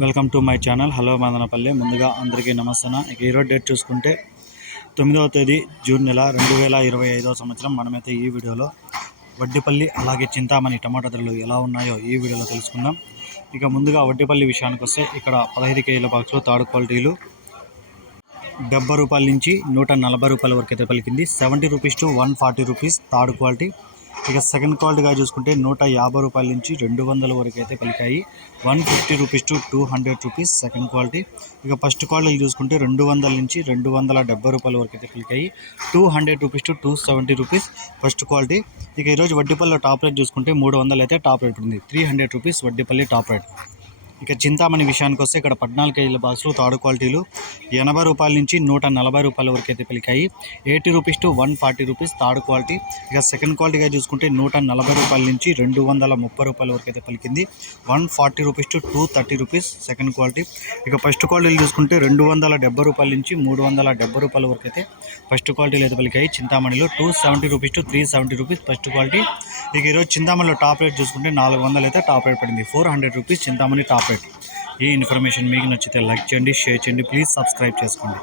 Welcome to my channel. Hello Madanapalle. ముందుగా అందరికీ నమస్తే ఇక ఈరోజు డేట్ చూసుకుంటే తొమ్మిదవ తేదీ జూన్ నెల రెండు వేల ఇరవై ఐదవ సంవత్సరం. మనమైతే ఈ వీడియోలో వడ్డిపల్లి అలాగే చింతామణి టమాటా ధరలు ఎలా ఉన్నాయో ఈ వీడియోలో తెలుసుకుందాం. ఇక ముందుగా వడ్డిపల్లి విషయానికి వస్తే ఇక్కడ పదహైదు కేజీల బాక్స్లో తాడు క్వాలిటీలు డెబ్బై రూపాయల నుంచి నూట నలభై రూపాయల వరకు అయితే పలికింది. Seventy rupees to one forty rupees third quality. ఇక సెకండ్ క్వాలిటీగా చూసుకుంటే నూట యాభై రూపాయల నుంచి రెండు వందల వరకు అయితే పలికాయి. One fifty rupees to two hundred rupees second quality. ఇక ఫస్ట్ క్వాలిటీ చూసుకుంటే రెండు వందల నుంచి రెండు వందల డెబ్బై రూపాయల వరకు అయితే పలికాయి. Two hundred rupees to two seventy rupees first quality. ఇక ఈరోజు వడ్డీపల్లిలో టాప్ రేట్ చూసుకుంటే మూడు వందలు అయితే టాప్ రేట్ ఉంది. Three hundred rupees Vaddipalli top rate. ఇక చింతామణి విషయానికి వస్తే ఇక్కడ పద్నాలుగు కేజీల బాక్సులు థర్డ్ క్వాలిటీలు ఎనభై రూపాయల నుంచి నూట నలభై రూపాయల వరకు అయితే పలికాయి. Eighty rupees to one forty rupees third quality. ఇక సెకండ్ క్వాలిటీగా చూసుకుంటే నూట నలభై రూపాయల నుంచి రెండు వందల ముప్పై రూపాయల వరకు అయితే పలికింది. One forty rupees to two thirty rupees second quality. ఇక ఫస్ట్ క్వాలిటీలు చూసుకుంటే రెండు వందల డెబ్బై రూపాయల నుంచి మూడు వందల డెబ్బై రూపాయల వరకు అయితే ఫస్ట్ క్వాలిటీలు అయితే పలికాయి. చింతామణిలో two seventy rupees to three seventy rupees first quality. ఇక ఈరోజు చింతామణిలో టాప్ రేట్ చూసుకుంటే నాలుగు వందలు అయితే టాప్ రేట్ పడింది. Four hundred rupees Chintamani top rate. ఈ ఇన్ఫర్మేషన్ మీకు నచ్చితే లైక్ చేయండి షేర్ చేయండి ప్లీజ్ సబ్స్క్రైబ్ చేసుకోండి.